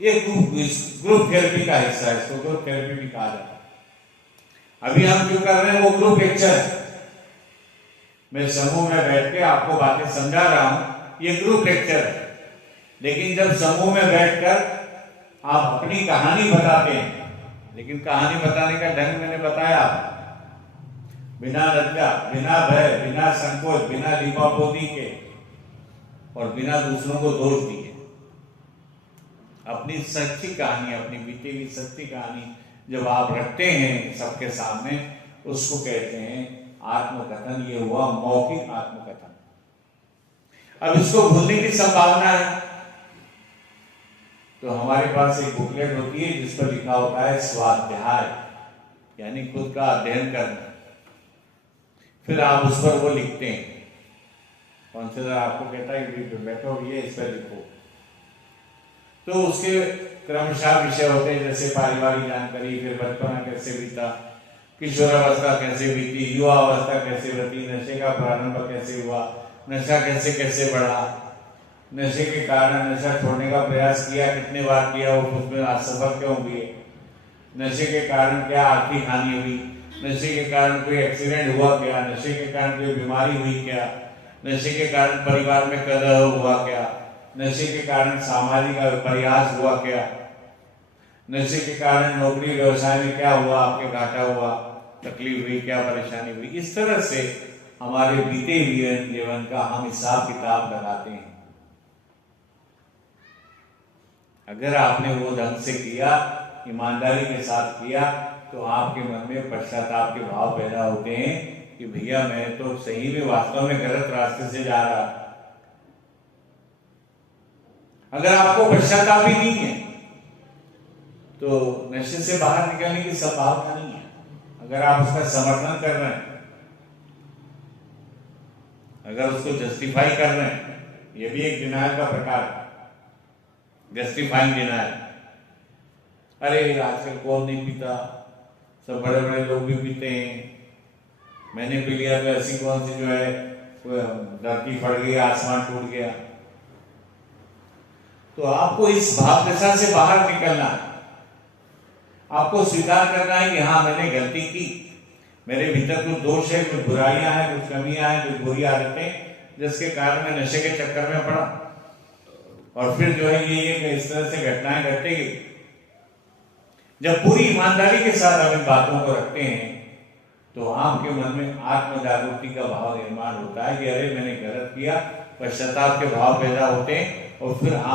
ये group therapy का हिस्सा है, इसको ग्रुप थेरेपी भी कहा जाता है। अभी हम जो कर रहे हैं वो ग्रुप लेक्चर है, मैं समूह में बैठ के आपको बातें समझा रहा हूं, ये ग्रुप लेक्चर है। लेकिन जब समूह में बैठकर आप अपनी कहानी बताते हैं, लेकिन कहानी बताने का ढंग मैंने बताया, बिना लज्जा, बिना भय, बिना संकोच, बिना लीपापोती के और बिना दूसरों को दोष दिए अपनी सच्ची कहानी, अपनी बीती हुई सच्ची कहानी जब आप रखते हैं सबके सामने, उसको कहते हैं आत्मकथन। ये हुआ मौखिक आत्मकथन। अब इसको भूलने की संभावना है, तो हमारे पास एक बुकलेट होती है जिस पर लिखा होता है स्वाध्याय, यानी खुद का अध्ययन करना। फिर आप उस पर वो लिखते हैं, काउंसलर आपको कहता है कि बैठो ये इस पर लिखो, तो उसके क्रमशः विषय होते हैं, जैसे पारिवारिक जानकारी, फिर बचपना कैसे बीता, किशोरावस्था कैसे बीती, युवा अवस्था कैसे बीती, नशे का प्रारंभ कैसे हुआ, नशा कैसे कैसे बढ़ा, नशे के कारण नशा छोड़ने का प्रयास किया, कितने बार किया, वो उसमें असफल क्यों हुए, नशे के कारण क्या आर्थिक हानि हुई, नशे के कारण कोई एक्सीडेंट हुआ क्या, नशे के कारण कोई बीमारी हुई क्या, नशे के कारण परिवार में कलह हुआ क्या, नशे के कारण सामाजिक प्रयास हुआ क्या, नशे के कारण नौकरी व्यवसाय में क्या हुआ, आपके घाटा हुआ, तकलीफ हुई, क्या परेशानी हुई। इस तरह से हमारे बीते हुए जीवन का हम हिसाब किताब लगाते हैं। अगर आपने वो ढंग से किया, ईमानदारी के साथ किया, तो आपके मन में पश्चाताप के भाव पैदा होते हैं कि भैया मैं तो सही में वास्तव में गलत रास्ते से जा रहा। अगर आपको पश्चाताप ही नहीं है तो नशे से बाहर निकलने की संभावना नहीं है। अगर आप उसका समर्थन कर रहे हैं, अगर उसको जस्टिफाई कर रहे हैं, यह भी एक डिनायल का प्रकार है, जस्टिफाइंग डिनायल। अरे आजकल कौन नहीं पीता, सब बड़े बड़े लोग भी पीते हैं, मैंने पी लिया तो ऐसी कौन सी जो है धरती फट गई, आसमान टूट गया। तो आपको इस भाव दशा से बाहर निकलना है, आपको स्वीकार करना है कि हाँ मैंने गलती की, मेरे भीतर कुछ दोष है, कुछ बुराइयां हैं, कुछ कमियां हैं, कुछ बुरी आदतें, जिसके कारण मैं नशे के चक्कर में पड़ा। और फिर जो है ये इस तरह से घटनाएं घटेगी। जब पूरी ईमानदारी के साथ हम इन बातों को रखते हैं तो आपके मन में आत्म जागृति का भाव निर्माण होता है कि अरे मैंने गलत किया, पश्चाताप के भाव पैदा होते हैं और फिर आप